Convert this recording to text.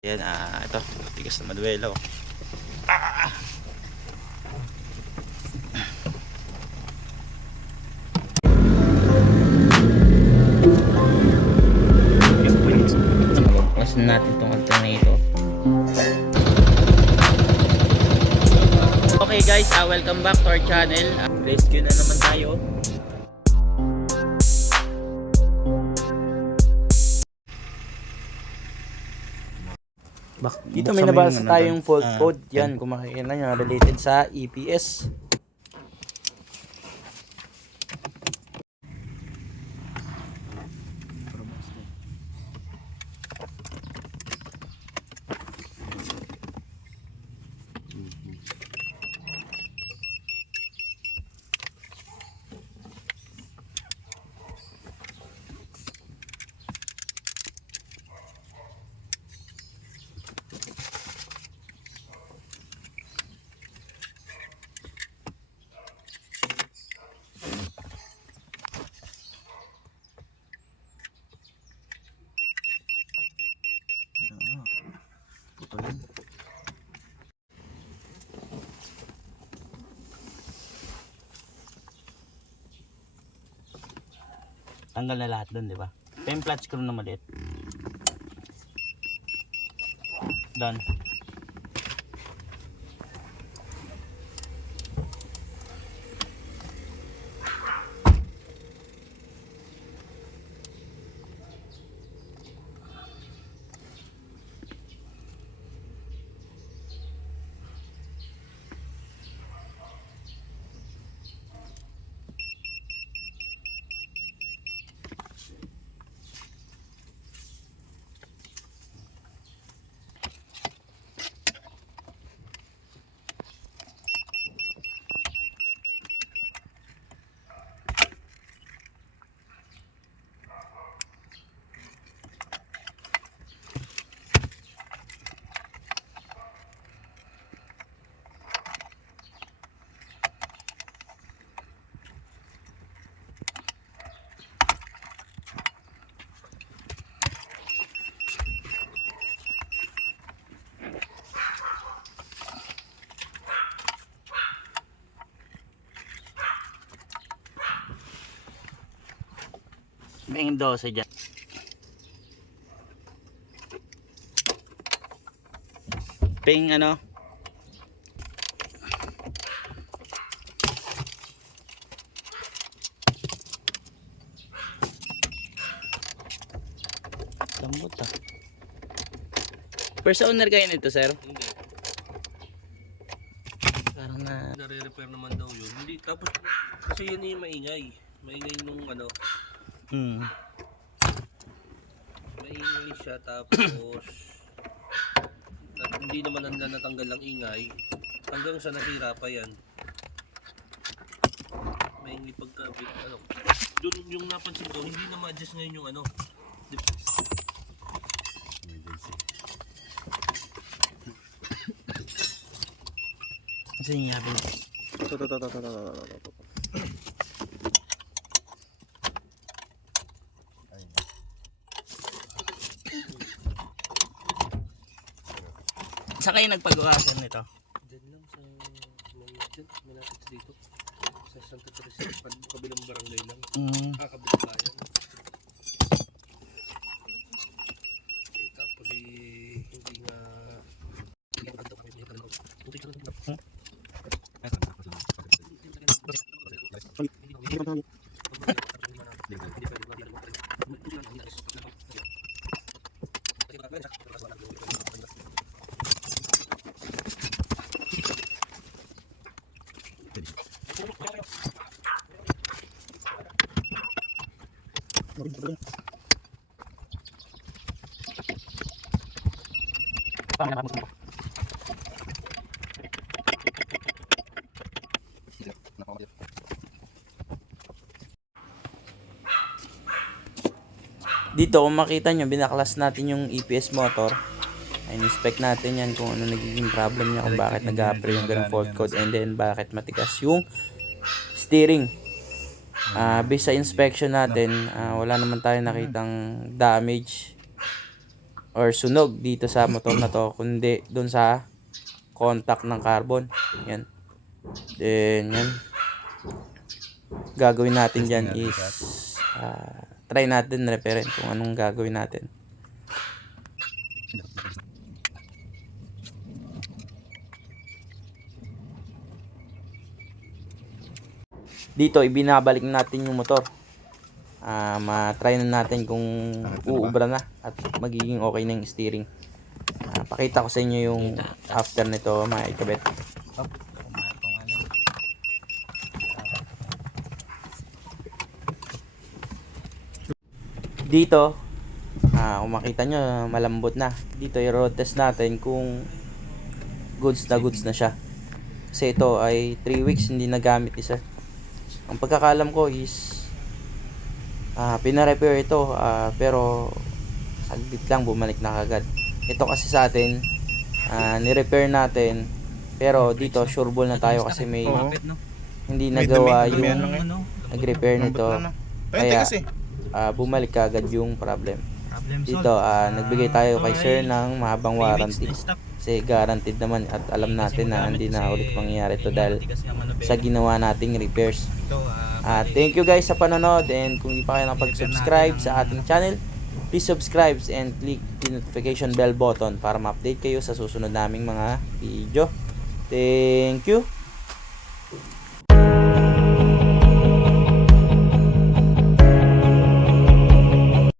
Ayan, ah, ito, tigas na maduelo. Ah! Mas natin itong alternator. Okay guys, ah, welcome back to our channel. Ah, rescue na naman tayo. Bak dito may nabasa yung ano tayong fault Ah, code. Yan, kung makikita nyo, related sa EPS. Tanggal na lahat doon, di ba? Flat screw na maliit. Done. May 12 dyan. Ping ano? Lambot ah. First owner kayo nito, sir? Hindi. Parang na... Nare-repair naman daw yun. Hindi, tapos kasi yun yung maingay. Maingay nung ano, Hmm. maingay siya tapos na, hindi naman ang natanggal ang ingay hanggang sa nasira pa yan. Maingay pagka ano. Doon yung napansin ko, hindi na ma-adjust ngayon yung ano. Kasi yung yabi. Ito, ito, ito, ito, ito, ito, ito, ito. Saan kayo nagpagawa sir nito? Diyan lang sa dyan, malapit dito. Sa Santa Teresa, pag- kabilang barangay lang. Hmm. Ah, kabilang bayan. Eh, tapos eh, hindi nga Dito, kung makita nyo, binaklas natin yung EPS motor. Ay, inspect natin yan kung ano nagiging problem niya, kung bakit nag-upper yung ganung fault code, and then bakit matigas yung steering. Ah, based sa inspection natin, ah, wala naman tayo nakitang damage or sunog dito sa motor na to kundi doon sa contact ng carbon. Yan. Then yan. Gagawin natin dyan is ah, try natin referent kung anong gagawin natin dito ibinabalik natin yung motor. Ah ma-try na natin kung uubra na at magiging okay na yung steering. Ah, pakita ko sa inyo yung after nito mga ikabit. Dito ah kung makita nyo malambot na. Dito i-road test natin kung goods na goods na siya. Kasi ito ay 3 weeks hindi nagamit isa ang pagkakalam ko is ah pina-repair ito ah, pero saglit lang bumalik na kagad. Ito kasi sa atin ah, ni-repair natin pero dito sureball na tayo kasi may Oo. hindi nagawa yung eh. nag-repair nito. Kaya- kasi. ah, bumalik kagad yung problem. Dito ah, nagbigay tayo kay sir ng mahabang warranty kasi guaranteed naman at alam natin na hindi na ulit mangyayari to dahil sa ginawa nating repairs Ah, thank you guys sa panonood and kung di pa kayo nakapag-subscribe sa ating channel, please subscribe and click the notification bell button para ma-update kayo sa susunod naming mga video. Thank you.